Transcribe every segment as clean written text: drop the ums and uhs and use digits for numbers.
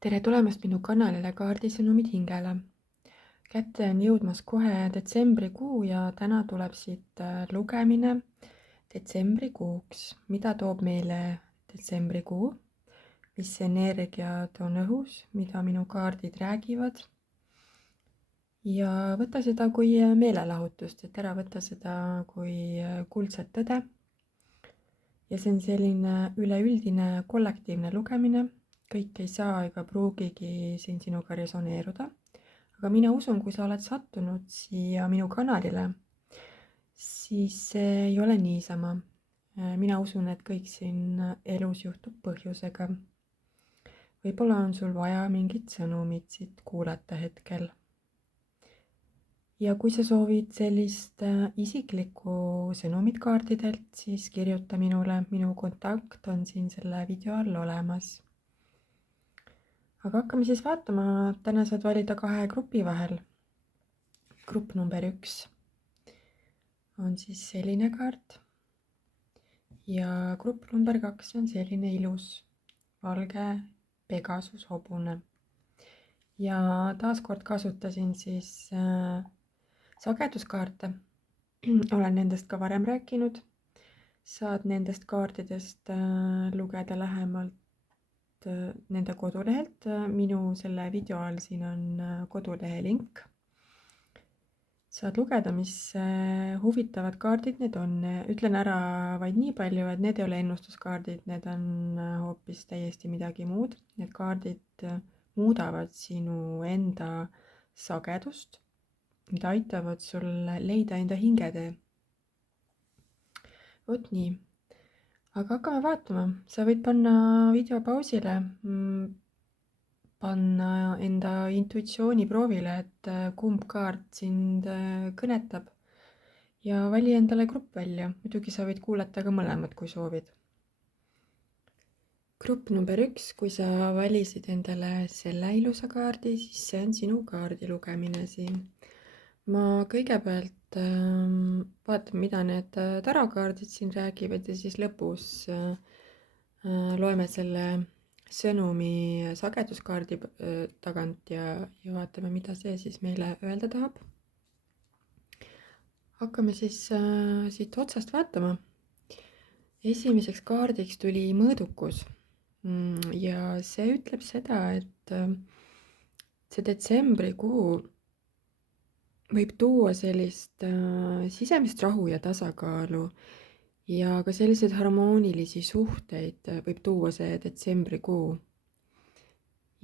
Tere tulemast minu kanalile Kaardisõnumid hingele. Kätte on jõudmas kohe detsembrikuu ja täna tuleb siit lugemine detsembrikuuks. Mida toob meile detsembrikuu? Mis energiad on õhus, mida minu kaardid räägivad? Ja võta seda kui meelelahutust, et ära võta seda kui kuldset tõde. Ja see on selline üleüldine kollektiivne lugemine. Kõik ei saa ega pruugigi siin sinuga resoneeruda. Aga mina usun, kui sa oled sattunud siia minu kanalile, siis see ei ole niisama. Mina usun, et kõik siin elus juhtub põhjusega. Võib-olla on sul vaja mingit sõnumit siit kuulata hetkel. Ja kui sa soovid sellist isiklikku sõnumit kaardidelt, siis kirjuta minule, minu kontakt on siin selle video all olemas. Aga hakkame siis vaatama, täna saad valida 2 grupi vahel. Grupp number 1 on siis selline kaart ja grupp number 2 on selline ilus valge Pegasus hobune. Ja taaskord kasutasin siis sageduskaarte. Olen nendest ka varem rääkinud. Saad nendest kaartidest lugeda lähemalt nende kodulehelt. Minu selle video all siin on kodulehe link. Saad lugeda, mis huvitavad kaardid need on. Ütlen ära vaid nii palju, et need ei ole ennustuskaardid, need on hoopis täiesti midagi muud. Need kaardid muudavad sinu enda sagedust, mida aitavad sul leida enda hingetee. Vot nii. Aga hakkame vaatama. Sa võid panna video pausile, panna enda intuitsiooni proovile, et kumb kaart sind kõnetab ja vali endale grupp välja. Muidugi sa võid kuulata ka mõlemad, kui soovid. Grupp number 1, kui sa valisid endale selle ilusa kaardi, siis see on sinu kaardi lugemine siin. Ma kõigepealt vaatan, mida need tarokaardid siin räägivad ja siis lõpus loeme selle sõnumi sageduskaardi tagant ja vaatame, mida see siis meile öelda tahab. Hakkame siis siit otsast vaatama. Esimeseks kaardiks tuli mõõdukus ja see ütleb seda, et see detsembrikuu võib tuua sellist sisemist rahu ja tasakaalu ja ka selliseid harmoonilisi suhteid võib tuua see detsembrikuu.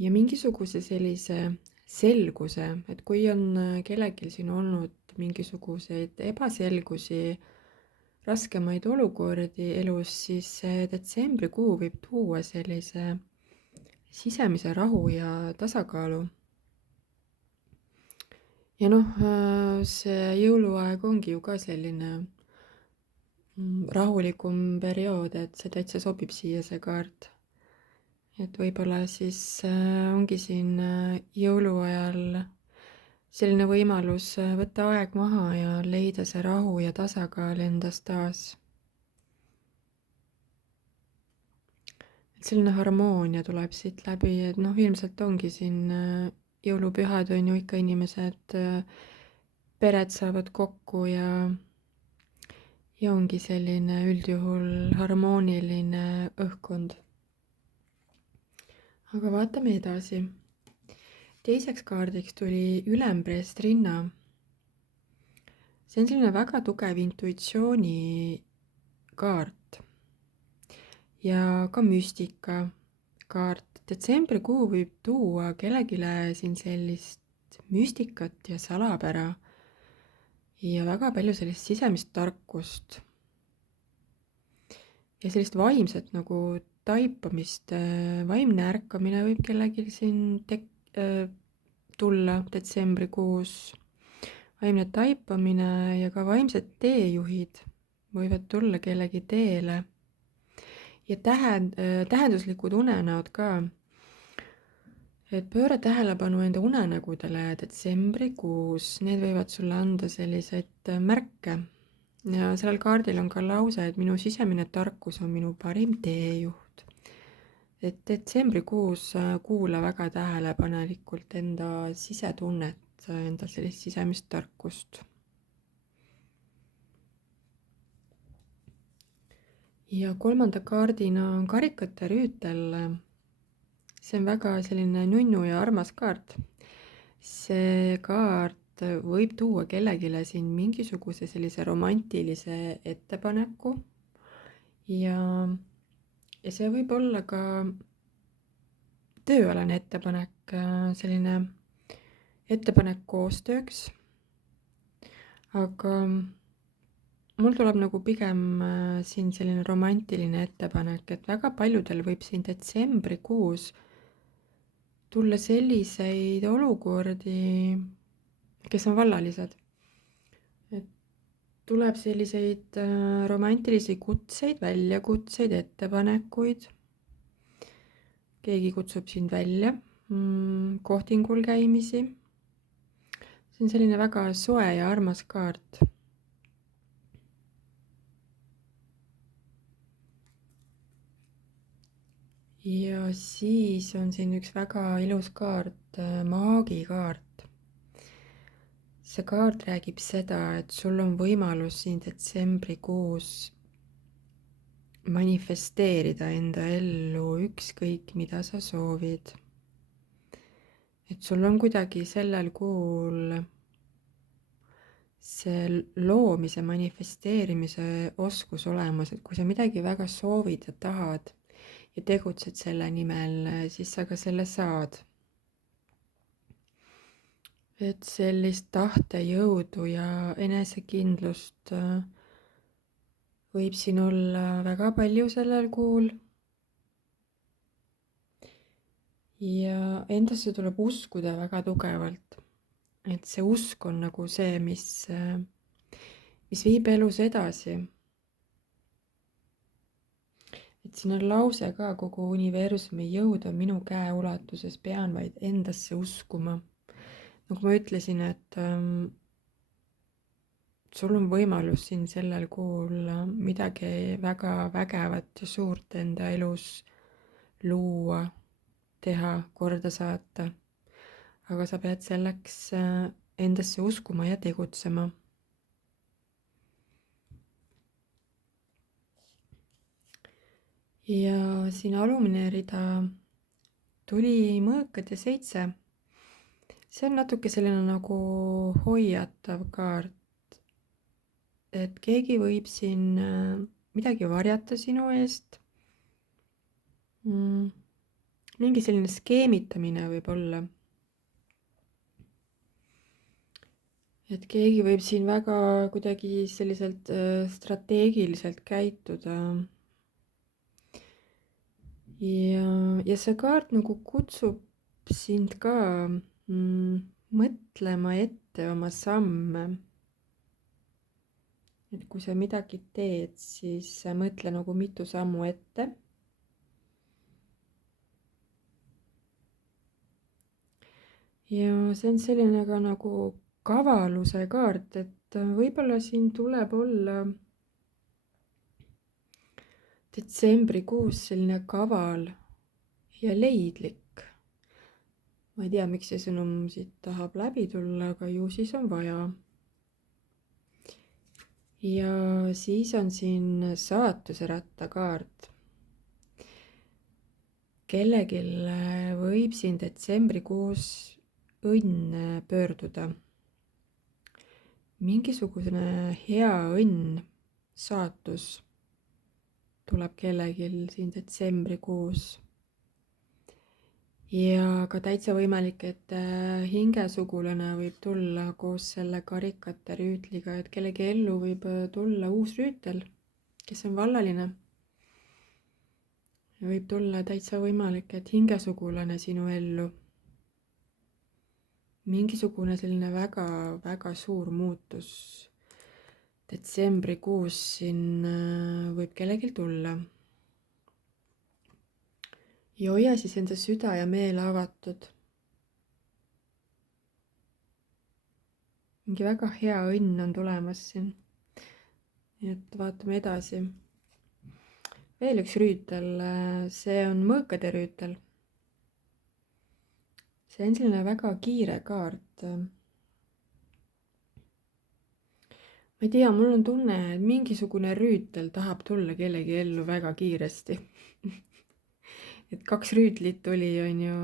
Ja mingisuguse sellise selguse, et kui on kellelgi siin olnud mingisuguseid ebaselgusi, raskemaid olukordi elus, siis see detsembrikuu võib tuua sellise sisemise rahu ja tasakaalu. Ja see jõuluaeg ongi ju ka selline rahulikum periood, et see täitsa sobib siia see kaart. Et võib-olla siis ongi siin jõuluajal selline võimalus võtta aeg maha ja leida see rahu ja tasakaal endas taas. Et selline harmoonia tuleb siit läbi, et ilmselt ongi siin jõulupühad on ju ikka inimesed, pered saavad kokku ja ongi selline üldjuhul harmooniline õhkkond. Aga vaatame edasi. Teiseks kaardiks tuli ülempreest rinna. See on selline väga tugev intuitsiooni kaart ja ka müstika kaart. Detsembrikuu võib tuua kellegile siin sellist müstikat ja salapära ja väga palju sellist sisemist tarkust ja sellist vaimset nagu taipamist. Vaimne ärkamine võib kellelgi siin tulla detsembrikuus. Vaimne taipamine ja ka vaimsed teejuhid võivad tulla kellegi teele. Ja tähenduslikud unenäod ka. Et pööra tähelepanu enda unenägudele detsembrikuus, need võivad sulle anda selliseid märke. Ja sellel kaardil on ka lause, et minu sisemine tarkus on minu parim teejuht. et detsembrikuus kuula väga tähelepanelikult enda sisetunnet, enda sellist sisemist tarkust. ja kolmanda kaardina on karikate rüütel. see on väga selline nunnu ja armas kaart. see kaart võib tuua kellelegi siin mingisuguse sellise romantilise ettepaneku ja see võib olla ka tööalane ettepanek, selline ettepanek koostööks, aga mul tuleb nagu pigem siin selline romantiline ettepanek, et väga paljudel võib siin detsembrikuus tulla selliseid olukordi, kes on vallalised. Et tuleb selliseid romantilisi kutseid, väljakutseid, ettepanekuid. Keegi kutsub sind välja, kohtingul käimisi. See on selline väga soe ja armas kaart. Ja siis on siin üks väga ilus kaart, maagikaart. See kaart räägib seda, et sul on võimalus siin detsembrikuus manifesteerida enda ellu ükskõik, mida sa soovid. Et sul on kuidagi sellel kuul see loomise, manifesteerimise oskus olemas, et kui sa midagi väga soovid ja tahad ja tegutsed selle nimel, siis sa ka selle saad. Et sellist tahtejõudu ja enesekindlust võib siin olla väga palju sellel kuul. Ja endasse tuleb uskuda väga tugevalt. Et see usk on nagu see, mis viib elus edasi. Et siin on lause ka, kogu universumi jõud on minu käeulatuses, pean vaid endasse uskuma. Nagu ma ütlesin, et sul on võimalus siin sellel kuul midagi väga vägevat ja suurt enda elus luua, teha, korda saata. Aga sa pead selleks endasse uskuma ja tegutsema. Ja siin alumine rida tuli mõõkad ja 7. See on natuke selline nagu hoiatav kaart. Et keegi võib siin midagi varjata sinu eest. Mingi selline skeemitamine võib olla. Et keegi võib siin väga kuidagi selliselt strateegiliselt käituda. Ja see kaart nagu kutsub sind ka mõtlema ette oma samme. Et kui sa midagi teed, siis mõtle nagu mitu sammu ette. Ja see on selline ka nagu kavaluse kaart, et võib-olla siin tuleb olla detsembrikuus selline kaval ja leidlik. Ma ei tea, miks see sõnum siit tahab läbi tulla, aga ju siis on vaja. Ja siis on siin saatuse rattakaart. Kellegil võib siin detsembrikuus õnn pöörduda. Mingisugune hea õnn, saatus tuleb kellelgi siin detsembrikuus. Ja ka täitsa võimalik, et hingesugulane võib tulla koos selle karikate rüütliga, et kellegi ellu võib tulla uus rüütel, kes on vallaline. Ja võib tulla täitsa võimalik, et hingesugulane sinu ellu. Mingisugune selline väga suur muutus detsembrikuus siin võib kellelgi tulla. Ja hoia siis enda süda ja meel avatud. Mingi väga hea õnn on tulemas siin. Nii et vaatame edasi. veel üks rüütel, see on mõõkade rüütel. See on selline väga kiire kaart. Ma ei tea, mul on tunne, et mingisugune rüütel tahab tulla kellegi ellu väga kiiresti. et 2 rüütlit tuli, on ju,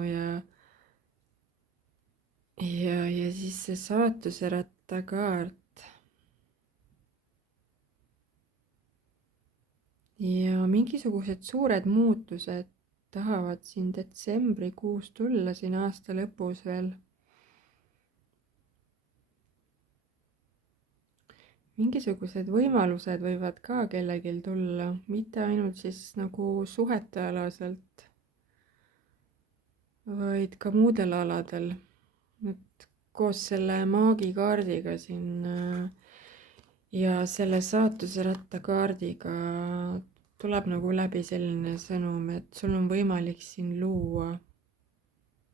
ja siis see saatuse rattakaart. Ja mingisugused suured muutused tahavad siin detsembrikuus tulla siin aasta lõpus veel. Mingisugused võimalused võivad ka kellelgi tulla, mitte ainult siis nagu suhetealaselt, vaid ka muudel aladel. Et koos selle maagikaardiga siin ja selle saatuse rattakaardiga tuleb nagu läbi selline sõnum, et sul on võimalik siin luua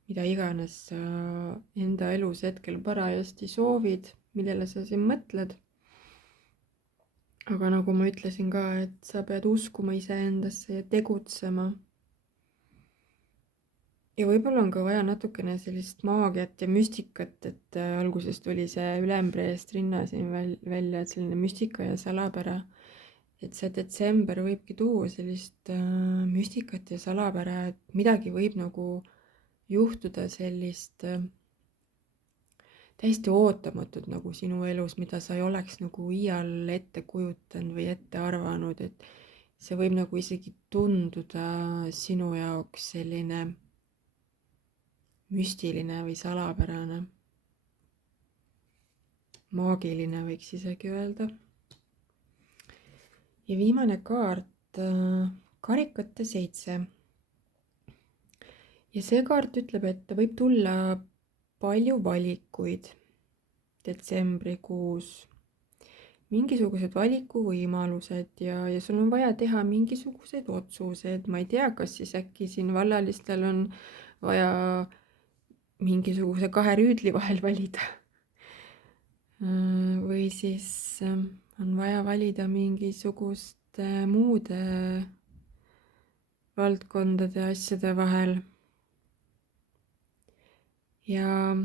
mida iganes sa enda elus hetkel parajasti soovid, millele sa siin mõtled. Aga nagu ma ütlesin ka, et sa pead uskuma iseendasse ja tegutsema. Ja võib-olla on ka vaja natukene sellist maagiat ja müstikat, et alguses tuli see ülempreest rinna siin välja, et selline müstika ja salapära. Et see detsember võibki tuua sellist müstikat ja salapära, et midagi võib nagu juhtuda sellist täiesti ootamatut nagu sinu elus, mida sa ei oleks nagu iial ette kujutanud või ette arvanud, et see võib nagu isegi tunduda sinu jaoks selline müstiline või salapärane, maagiline võiks isegi öelda. Ja viimane kaart, karikate 7. Ja see kaart ütleb, et võib tulla palju valikuid detsembrikuus, mingisugused valikuvõimalused ja sul on vaja teha mingisugused otsused. Ma ei tea, kas siis äkki siin vallalistel on vaja mingisuguse 2 rüütli vahel valida. Või siis on vaja valida mingisuguste muude valdkondade asjade vahel. Ja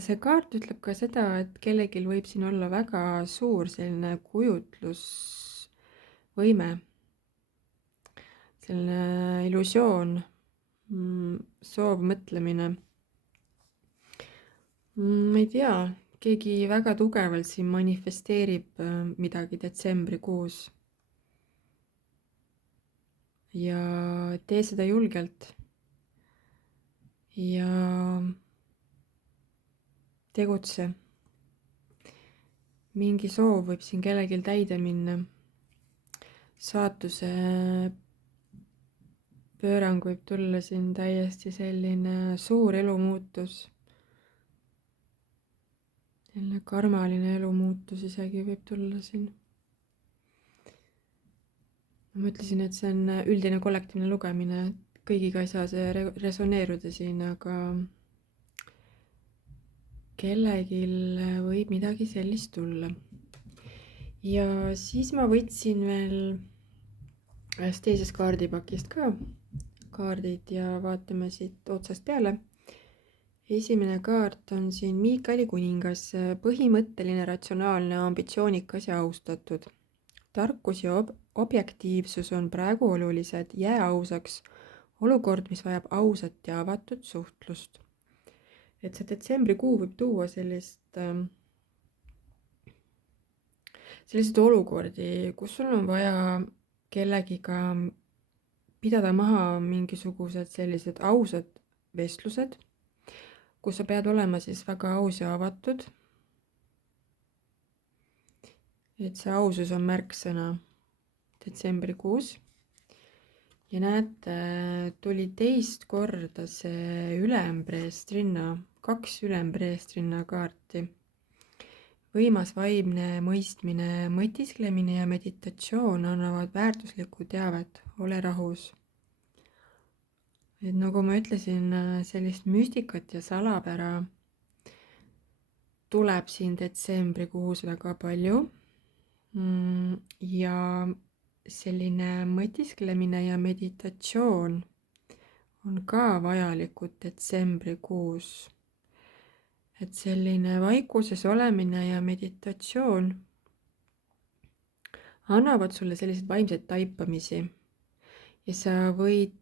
see kaart ütleb ka seda, et kellelgi võib siin olla väga suur selline kujutlusvõime, selline illusioon, soovmõtlemine. Ma ei tea, keegi väga tugevalt siin manifesteerib midagi detsembrikuus. Ja tee seda julgelt. Ja tegutse. Mingi soov võib siin kellelgi täide minna. Saatuse pöörang võib tulla siin täiesti selline suur elumuutus. Selline karmaline elumuutus isegi võib tulla siin. Ma ütlesin, et see on üldine kollektiivne lugemine. Kõigiga ei saa see resoneeruda siin, aga kellelgi võib midagi sellist tulla. Ja siis ma võtsin veel ühest teisest kaardipakist ka kaardid ja vaatame siit otsast peale. Esimene kaart on siin Miikali kuningas, põhimõtteline, ratsionaalne, ambitsioonikas ja austatud. Tarkus ja objektiivsus on praegu olulised, jää ausaks. Olukord, mis vajab ausat ja avatud suhtlust. Et see detsembrikuu võib tuua selliseid olukordi, kus sul on vaja kellegiga pidada maha mingisugused sellised ausad vestlused, kus sa pead olema siis väga aus ja avatud. Et see ausus on märksõna detsembrikuus. Ja näete, tuli teist korda see ülempreestrinna, 2 ülempreestrinna kaarti. Võimas vaimne mõistmine, mõtisklemine ja meditatsioon annavad väärtuslikku teavet, ole rahus. Et nagu ma ütlesin, sellist müstikat ja salapära tuleb siin detsembrikuus väga palju. Ja selline mõtisklemine ja meditatsioon on ka vajalikud detsembrikuus. Et selline vaikuses olemine ja meditatsioon annavad sulle selliseid vaimseid taipamisi ja sa võid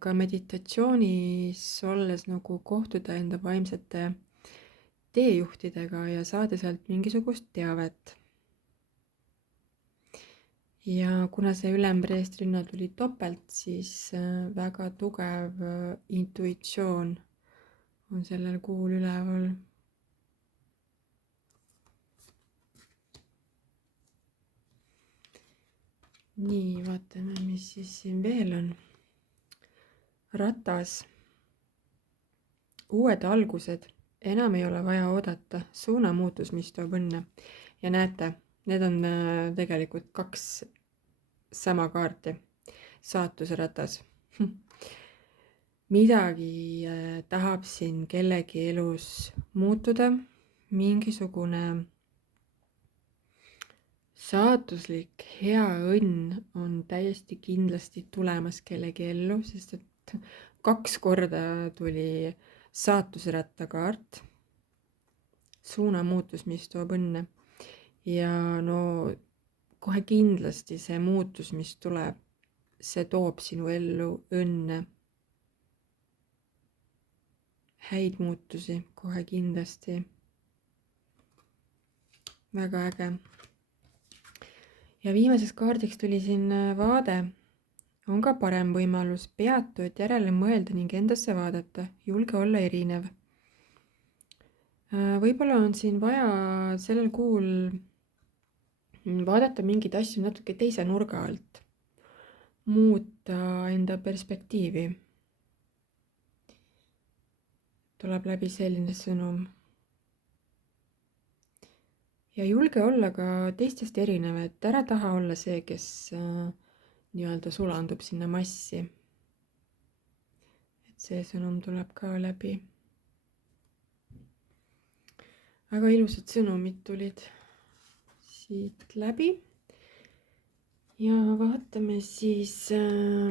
ka meditatsioonis olles nagu kohtuda enda vaimsete teejuhtidega ja saada sealt mingisugust teavet. Ja kuna see ülempreestrinna tuli topelt, siis väga tugev intuitsioon on sellel kuul üleval. Nii, vaatame, mis siis siin veel on. Ratas. Uued algused. Enam ei ole vaja oodata. Suunamuutus, mis toob õnne. Ja näete, need on tegelikult 2 sama kaarti. Saatuse ratas. Midagi tahab siin kellegi elus muutuda. Mingisugune saatuslik hea õnn on täiesti kindlasti tulemas kellegi ellu, sest et 2 korda tuli saatuseratta kaart, suunamuutus, mis toob õnne. Ja no kohe kindlasti see muutus, mis tuleb, see toob sinu ellu õnne. Häid muutusi kohe kindlasti. Väga äge. Ja viimaseks kaardiks tuli siin vaade. On ka parem võimalus, peatu, et järele mõelda ning endasse vaadata, julge olla erinev. Võib-olla on siin vaja sellel kuul vaadata mingeid asju natuke teise nurga alt, muuta enda perspektiivi. Tuleb läbi selline sõnum. Ja julge olla ka teistest erinev, et ära taha olla see, kes nii-öelda sulandub sinna massi. Et see sõnum tuleb ka läbi. Väga ilusad sõnumid tulid siit läbi. Ja vaatame siis,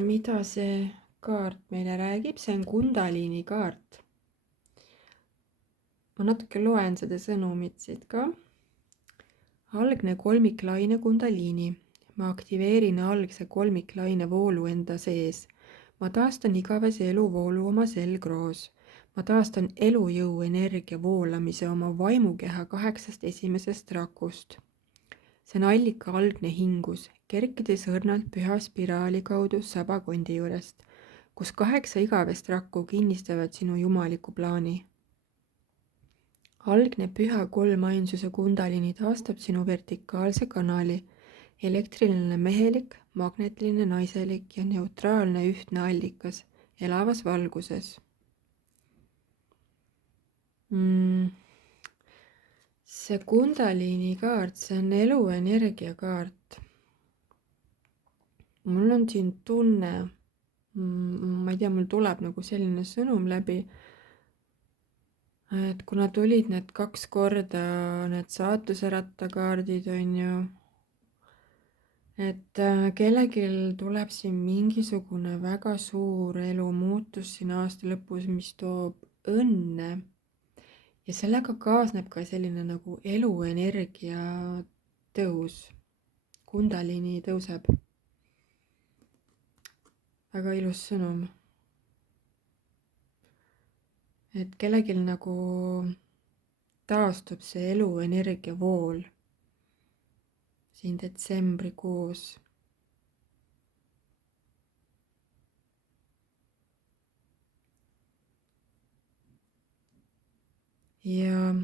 mida see kaart meile räägib. See on Kundalini kaart. Ma natuke loen seda sõnumit siit ka. Algne kolmiklaine Kundalini. Ma aktiveerin algse kolmiklaine voolu enda sees. Ma taastan igavese eluvoolu oma selgroos. Ma taastan elujõu energia voolamise oma vaimukeha 8 esimesest rakust. See on allika algne hingus, kerkides õrnalt püha spiraali kaudu sabakondi juurest, kus 8 igavest rakku kinnistavad sinu jumaliku plaani. Algne püha kolmainsuse Kundalini taastab sinu vertikaalse kanali, elektriline mehelik, magnetiline naiselik ja neutraalne ühtne allikas, elavas valguses. See Kundalini kaart, see on eluenergia kaart. Mul on siin tunne, ma ei tea, mul tuleb nagu selline sõnum läbi, et kuna tulid need 2 korda need saatuseratta kaardid, on ju, et kellelgi tuleb siin mingisugune väga suur elumuutus siin aasta lõpus, mis toob õnne. Ja sellega kaasneb ka selline nagu eluenergia tõus. Kundalini tõuseb. Väga ilus sõnum. Et kellelgi nagu taastub see eluenergia vool siin detsembrikuus. Ja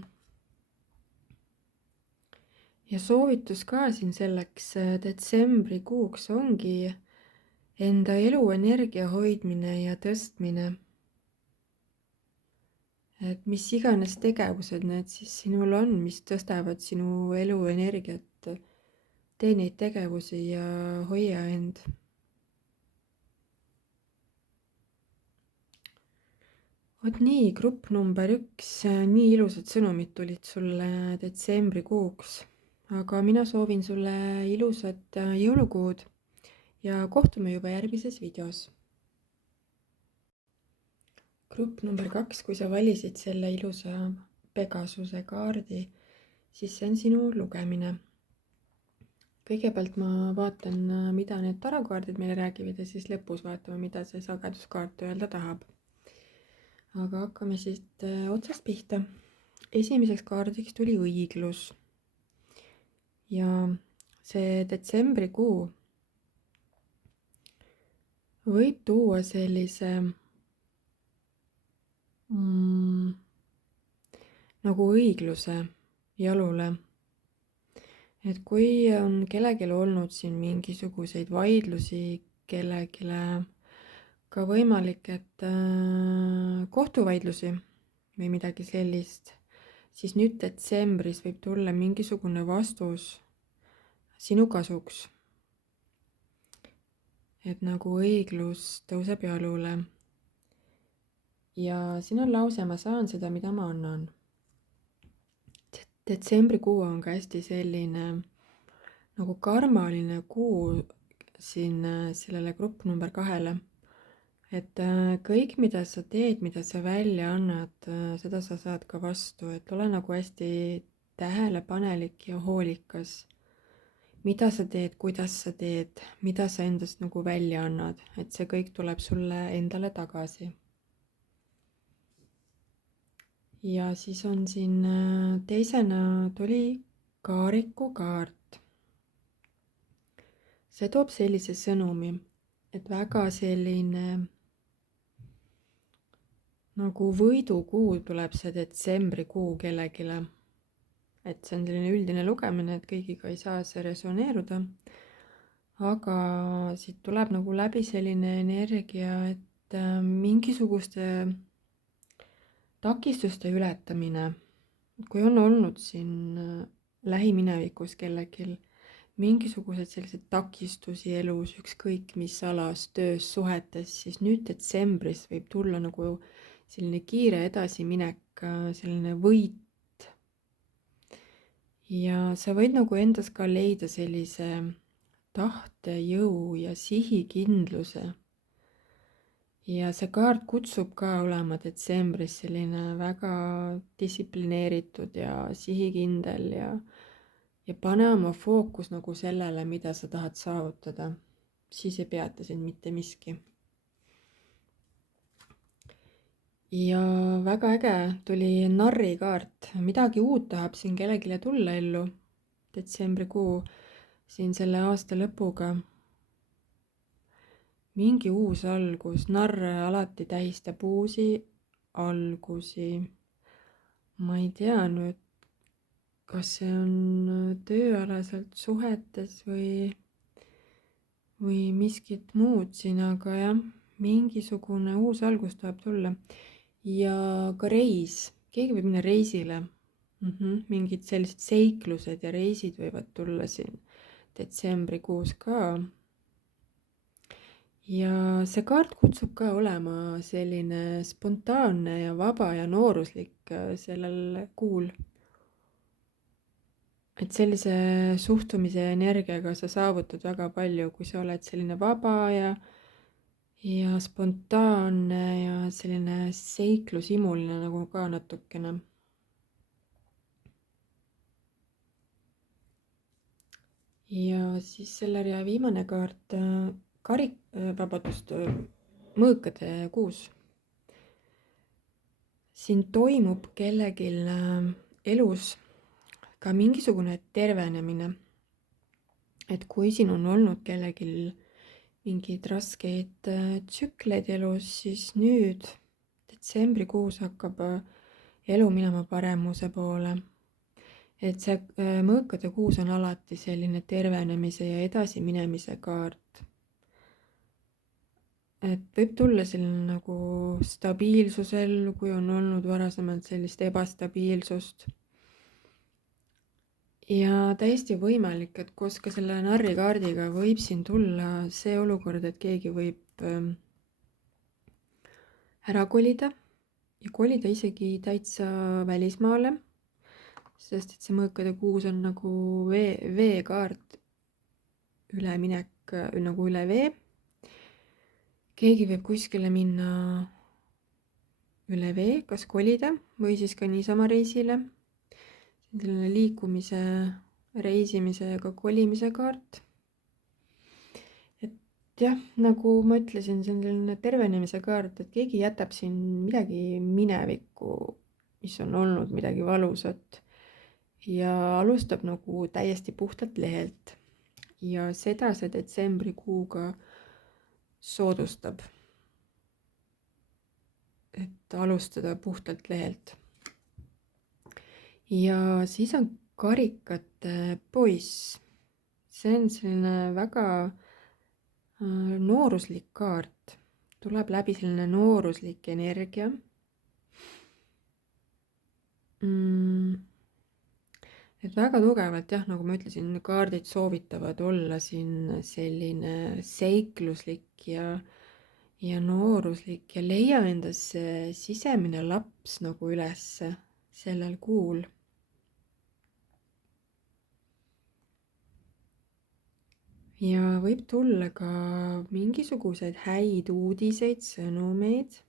soovitus ka siin selleks detsembrikuuks ongi enda eluenergia hoidmine ja tõstmine. Et mis iganes tegevused need siis sinul on, mis tõstavad sinu eluenergiat, tee neid tegevusi ja hoia end. Vot nii, grupp number 1, nii ilusad sõnumid tulid sulle detsembrikuuks. aga mina soovin sulle ilusat jõulukuud ja kohtume juba järgmises videos. Grupp number 2, kui sa valisid selle ilusa Pegasuse kaardi, siis see on sinu lugemine. Kõigepealt ma vaatan, mida need tarokaardid meile räägivad ja siis lõpus vaatame, mida see sageduskaart öelda tahab. Aga hakkame siit otsast pihta. Esimeseks kaardiks tuli õiglus. Ja see detsembrikuu võib tuua sellise nagu õigluse jalule. Et kui on kellelgi olnud siin mingisuguseid vaidlusi kellegile, ka võimalik, et kohtuvaidlusi või midagi sellist, siis nüüd detsembris võib tulla mingisugune vastus sinu kasuks. Et nagu õiglus tõuseb jalule. Ja siin on lause, ma saan seda, mida ma annan. Detsembrikuu on ka hästi selline nagu karmaline kuu siin sellele grupp number 2. Et kõik, mida sa teed, mida sa välja annad, seda sa saad ka vastu, et ole nagu hästi tähelepanelik ja hoolikas. Mida sa teed, kuidas sa teed, mida sa endast nagu välja annad, et see kõik tuleb sulle endale tagasi. Ja siis on siin teisena tuli kaariku kaart. See toob sellise sõnumi, et väga selline nagu võidukuu tuleb see detsembrikuu kellegile. Et see on selline üldine lugemine, et kõigiga ei saa see resoneeruda. Aga siit tuleb nagu läbi selline energia, et mingisuguste takistuste ületamine, kui on olnud siin lähiminevikus kellelgi mingisugused sellised takistusi elus, ükskõik mis alas, töös, suhetes, siis nüüd detsembris võib tulla nagu selline kiire edasiminek, selline võit. Ja sa võid nagu endas ka leida sellise tahte, jõu ja sihikindluse. Ja see kaart kutsub ka olema detsembris selline väga distsiplineeritud ja sihikindel ja pane oma fookus nagu sellele, mida sa tahad saavutada. Siis ei peata sind mitte miski. Ja väga äge tuli narri kaart. Midagi uut tahab siin kellelegi tulla ellu. Detsembrikuu siin selle aasta lõpuga. Mingi uus algus, narr alati tähistab uusi algusi. Ma ei tea nüüd, kas see on tööalaselt suhetes või miskit muud siin, aga jah, mingisugune uus algus tahab tulla. Ja ka reis, keegi võib minna reisile. Mingid sellised seiklused ja reisid võivad tulla siin detsembrikuus ka. Ja see kaart kutsub ka olema selline spontaanne ja vaba ja nooruslik sellel kuul. Et sellise suhtumise energiaga sa saavutad väga palju, kui sa oled selline vaba ja spontaanne ja selline seiklusimuline nagu ka natukene. Ja siis selle rea viimane kaart mõõkade kuus. Siin toimub kellelgi elus ka mingisugune tervenemine. Et kui siin on olnud kellelgi mingid raskeid tsükleid elus, siis nüüd detsembrikuus hakkab elu minema paremuse poole. Et see mõõkade kuus on alati selline tervenemise ja edasiminemise kaart. Et võib tulla selline nagu stabiilsus ellu, kui on olnud varasemalt sellist ebastabiilsust. Ja täiesti võimalik, et koos ka selle narri kaardiga võib siin tulla see olukord, et keegi võib ära kolida ja kolida isegi täitsa välismaale. sest et see mõõkade kuus on nagu veekaart, üleminek nagu üle vee. Keegi võib kuskile minna üle vee, kas kolida või siis ka niisama reisile. See on selline liikumise, reisimise ja ka kolimise kaart. Et jah, nagu ma ütlesin, see on selline tervenemise kaart, et keegi jätab siin midagi minevikku, mis on olnud midagi valusat ja alustab nagu täiesti puhtalt lehelt. Ja seda see detsembrikuuga soodustab, et alustada puhtalt lehelt. Ja siis on karikate poiss. See on selline väga nooruslik kaart. Tuleb läbi selline nooruslik energia. Et väga tugevalt jah, nagu ma ütlesin, kaardid soovitavad olla siin selline seikluslik ja nooruslik ja leia endas sisemine laps nagu üles sellel kuul. Ja võib tulla ka mingisuguseid häid uudiseid, sõnumeid.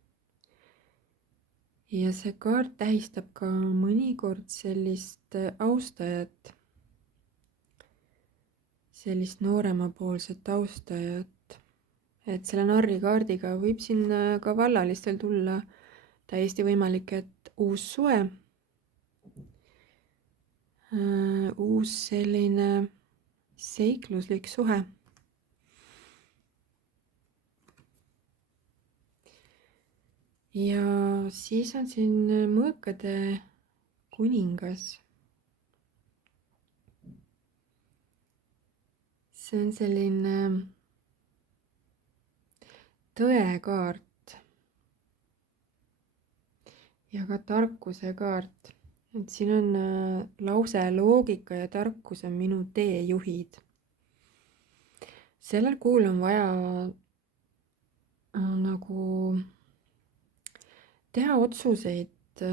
Ja see kaart tähistab ka mõnikord sellist austajat, sellist nooremapoolset austajat. Et selle narrikaardiga võib siin ka vallalistel tulla täiesti võimalik, et uus suve, uus selline seikluslik suhe. Ja siis on siin mõõkade kuningas. See on selline tõekaart ja ka tarkuse kaart. Et siin on lause loogika ja tarkus on minu teejuhid. Sellel kuul on vaja nagu teha otsuseid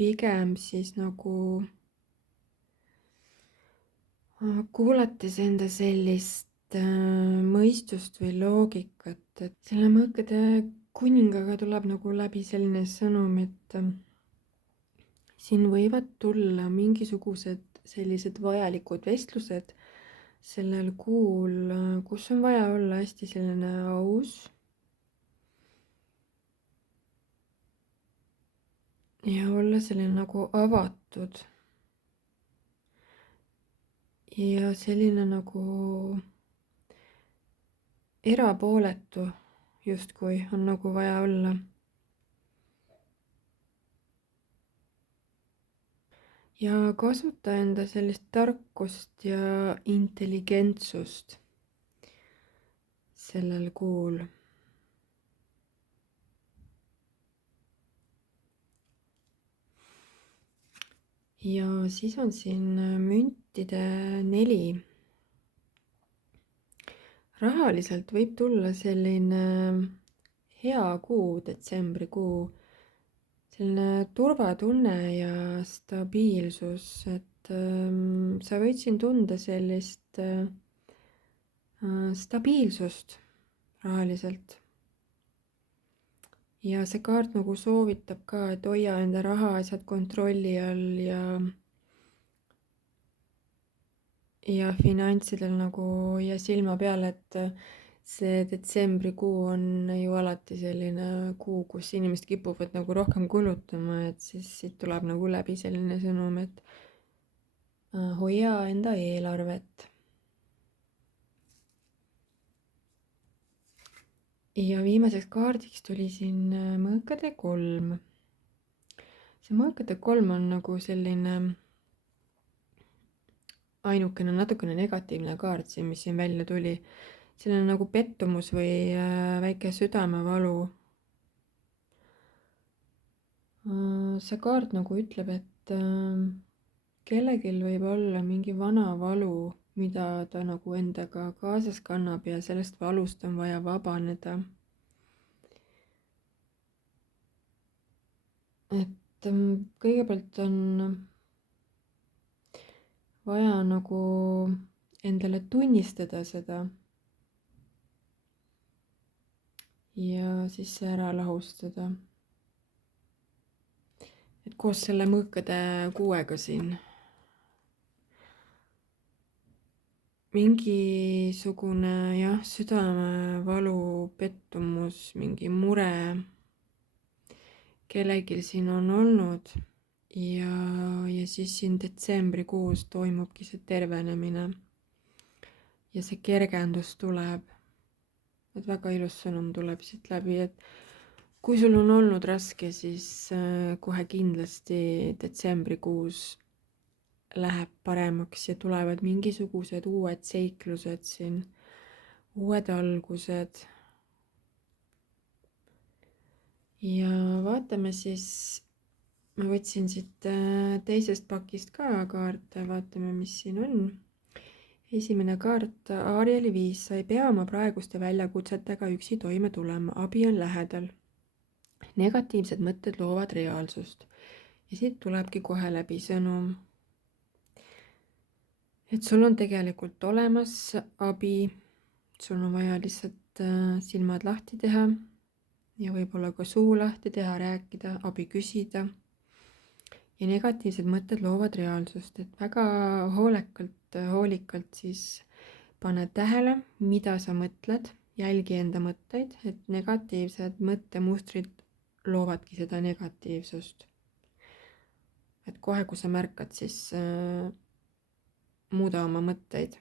pigem siis nagu kuulates enda sellist mõistust või loogikat, et selle mõõkade kuningaga tuleb nagu läbi selline sõnum, et siin võivad tulla mingisugused sellised vajalikud vestlused sellel kuul, kus on vaja olla hästi selline aus ja olla selline nagu avatud ja selline nagu erapooletu justkui on nagu vaja olla. Ja kasuta enda sellist tarkust ja intelligentsust sellel kuul. Ja siis on siin müntide 4. Rahaliselt võib tulla selline hea kuu, detsembrikuu, selline turvatunne ja stabiilsus, et sa võid siin tunda sellist stabiilsust rahaliselt. Ja see kaart nagu soovitab ka, et hoia enda rahaasjad kontrolli all ja finantsidel nagu hoia silma peal, et see detsembrikuu on ju alati selline kuu, kus inimesed kipuvad nagu rohkem kulutama, et siis siit tuleb nagu läbi selline sõnum, et hoia enda eelarvet. Ja viimaseks kaardiks tuli siin mõõkade 3. See mõõkade 3 on nagu selline ainukene natukene negatiivne kaart siin, mis siin välja tuli. Selline nagu pettumus või väike südamevalu. See kaart nagu ütleb, et kellelgi võib olla mingi vana valu, mida ta nagu endaga kaasas kannab ja sellest valust on vaja vabaneda. Et kõigepealt on vaja nagu endale tunnistada seda ja siis see ära lahustada. Et koos selle mõõkade kuuega siin mingisugune jah, südamevalu, pettumus, mingi mure kellelgi siin on olnud ja siis siin detsembrikuus toimubki see tervenemine ja see kergendus tuleb. Et väga ilus sõnum tuleb siit läbi, et kui sul on olnud raske, siis kohe kindlasti detsembrikuus läheb paremaks ja tulevad mingisugused uued seiklused siin, uued algused. Ja vaatame siis, ma võtsin siit teisest pakist ka kaarte, vaatame, mis siin on. Esimene kaart, Aarieli 5, sa ei pea oma praeguste väljakutsetega üksi toime tulema, abi on lähedal. Negatiivsed mõtted loovad reaalsust ja siit tulebki kohe läbi sõnum, et sul on tegelikult olemas abi, sul on vaja lihtsalt silmad lahti teha ja võib-olla ka suu lahti teha, rääkida, abi küsida. Ja negatiivsed mõtted loovad reaalsust, et väga hoolikalt siis pane tähele, mida sa mõtled, jälgi enda mõtteid, et negatiivsed mõttemustrid loovadki seda negatiivsust. Et kohe, kui sa märkad, siis muuda oma mõtteid.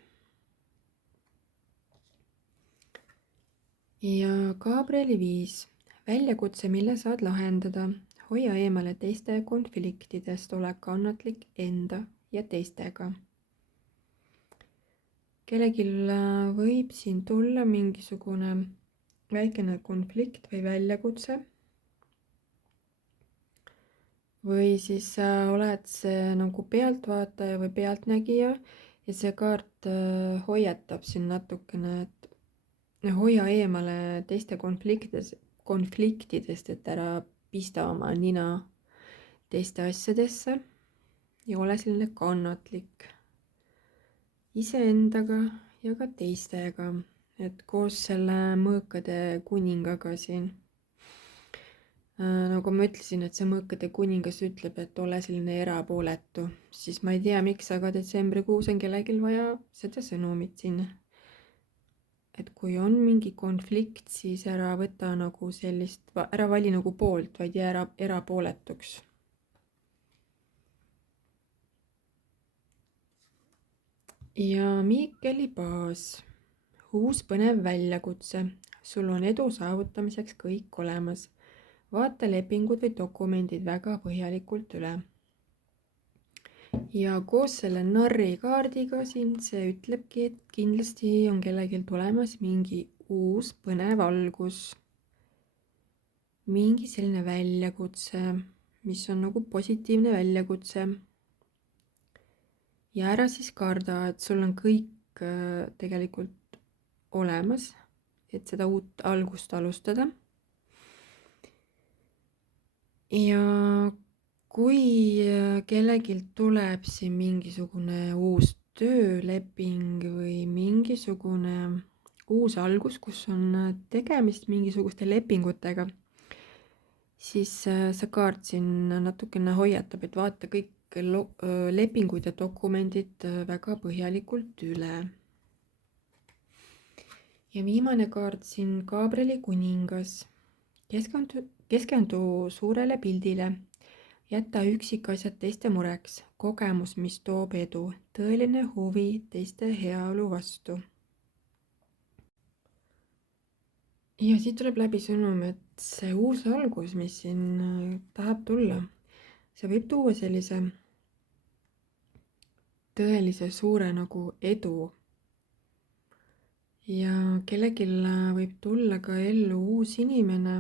Ja Gabrieli 5, väljakutse, mille saad lahendada. Hoia eemale teiste konfliktidest, ole kannatlik enda ja teistega. Kellegil võib siin tulla mingisugune väikene konflikt või väljakutse. Või siis sa oled see nagu pealtvaataja või pealtnägija ja see kaart hoiatab siin natukene, et hoia eemale teiste konfliktidest, et ära pista oma nina teiste asjadesse ja ole selline kannatlik iseendaga ja ka teistega, et koos selle mõõkade kuningaga siin. Nagu ma ütlesin, et see mõõkade kuningas ütleb, et ole selline erapooletu, siis ma ei tea, miks, aga detsembrikuus on kellelgi vaja seda sõnumit siin. Et kui on mingi konflikt, siis ära võta nagu sellist, ära vali nagu poolt, vaid jää erapooletuks. Ja Miikeli baas, uus põnev väljakutse, sul on edu saavutamiseks kõik olemas. Vaata lepingud või dokumendid väga põhjalikult üle. Ja koos selle narri kaardiga siin see ütlebki, et kindlasti on kellelgi tulemas mingi uus põnev algus. Mingi selline väljakutse, mis on nagu positiivne väljakutse. Ja ära siis karda, et sul on kõik tegelikult olemas, et seda uut algust alustada. Ja kui kellelgi tuleb siin mingisugune uus tööleping või mingisugune uus algus, kus on tegemist mingisuguste lepingutega, siis see kaart siin natukene hoiatab, et vaata kõik lepingud ja dokumendid väga põhjalikult üle. Ja viimane kaart siin, Gabrieli kuningas. Keskendu suurele pildile. Jäta üksikasjad teiste mureks, kogemus, mis toob edu, tõeline huvi teiste heaolu vastu. Ja siit tuleb läbi sõnum, et see uus algus, mis siin tahab tulla, see võib tuua sellise tõelise suure nagu edu. Ja kellelgi võib tulla ka ellu uus inimene,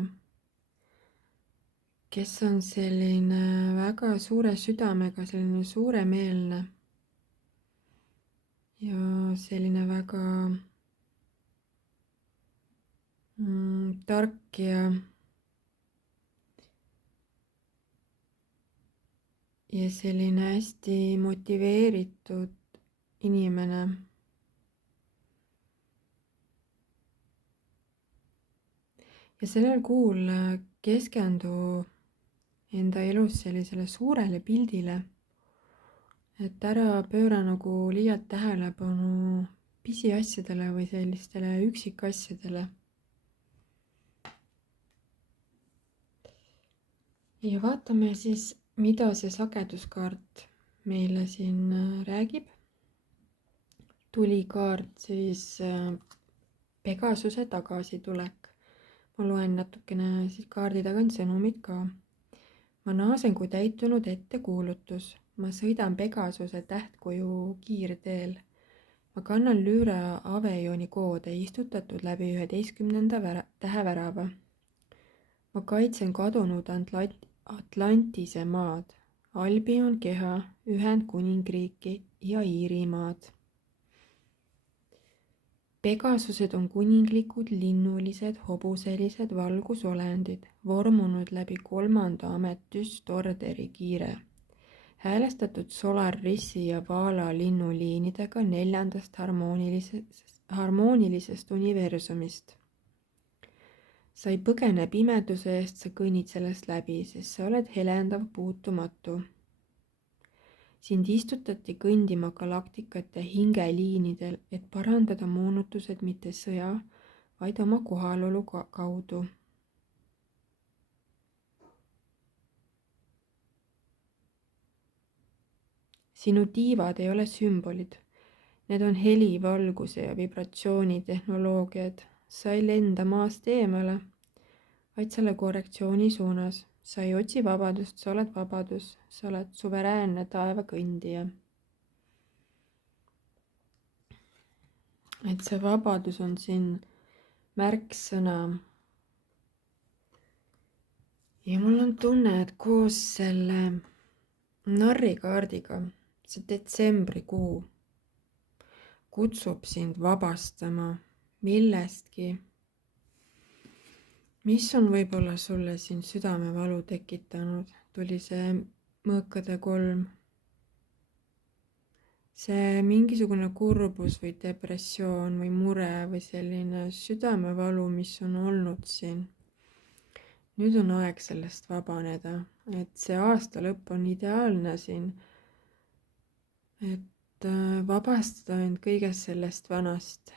kes on selline väga suure südamega, selline suuremeelne ja selline väga tark ja selline hästi motiveeritud inimene. Ja sellel kuul keskendu enda elus sellisele suurele pildile, et ära pööra nagu liialt tähelepanu pisiasjadele või sellistele üksikasjadele. Ja vaatame siis, mida see sageduskaart meile siin räägib. Tulikaart siis Pegasuse tagasitulek. Ma loen natukene siis kaardi tagant sõnumid ka. Ma naasen kui täitunud ettekuulutus. Ma sõidan Pegasuse tähtkuju kiirteel. Ma kannan Lüüra Avejooni koode istutatud läbi 11. tähevärava. Ma kaitsen kadunud Atlantise maad, Albion keha, Ühendkuningriiki ja Iirimaad. Pegasused on kuninglikud linnulised hobuselised valgusolendid, vormunud läbi 3. ametüstorderi kiire, häälestatud Solarissi ja Vaala linnuliinidega 4. harmoonilisest universumist. Sa ei põgene pimeduse eest, sa kõnnid sellest läbi, sest sa oled helendav puutumatu. Sind istutati kõndima galaktikate hingeliinidel, et parandada moonutused mitte sõja, vaid oma kohalolu kaudu. Sinu tiivad ei ole sümbolid. Need on heli, valguse ja vibratsioonitehnoloogiad. Sa ei lenda maast eemale, vaid selle korrektsiooni suunas. Sa ei otsi vabadust, sa oled vabadus, sa oled suveräänne taevakõndija. Et see vabadus on siin märksõna. Ja mul on tunne, et koos selle narrikaardiga see detsembrikuu kutsub sind vabastama millestki, mis on võib-olla sulle siin südamevalu tekitanud. Tuli see mõõkade 3. See mingisugune kurbus või depressioon või mure või selline südamevalu, mis on olnud siin. Nüüd on aeg sellest vabaneda, et see aasta lõpp on ideaalne siin, et vabastada end kõigest sellest vanast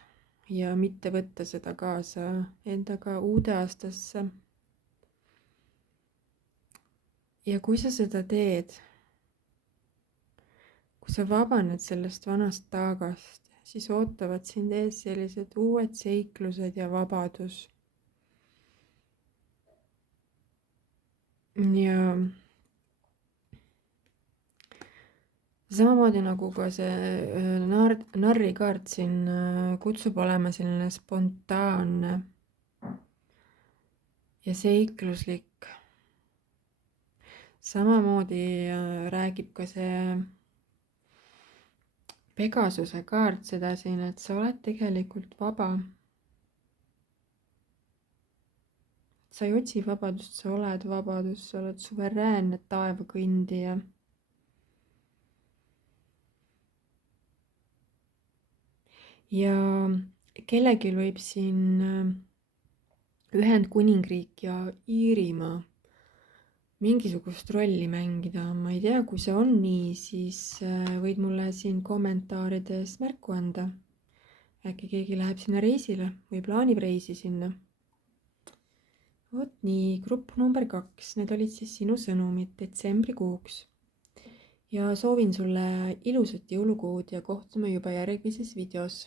ja mitte võtta seda kaasa endaga uude aastasse. Ja kui sa seda teed, kui sa vabaned sellest vanast taagast, siis ootavad sind ees sellised uued seiklused ja vabadus. Ja samamoodi nagu ka see narrikaart siin kutsub olema selline spontaanne ja seikluslik. Samamoodi räägib ka see Pegasuse kaart seda siin, et sa oled tegelikult vaba. Sa ei otsi vabadust, sa oled vabadus, sa oled suveräänne taevakõndija. Ja kellelgi võib siin Ühendkuningriik ja Iirimaa mingisugust rolli mängida. Ma ei tea, kui see on nii, siis võid mulle siin kommentaarides märku anda. Äkki keegi läheb sinna reisile või plaanib reisi sinna. Vot nii, grupp number 2, need olid siis sinu sõnumid detsembrikuuks. Ja soovin sulle ilusat jõulukuud ja kohtume juba järgmises videos.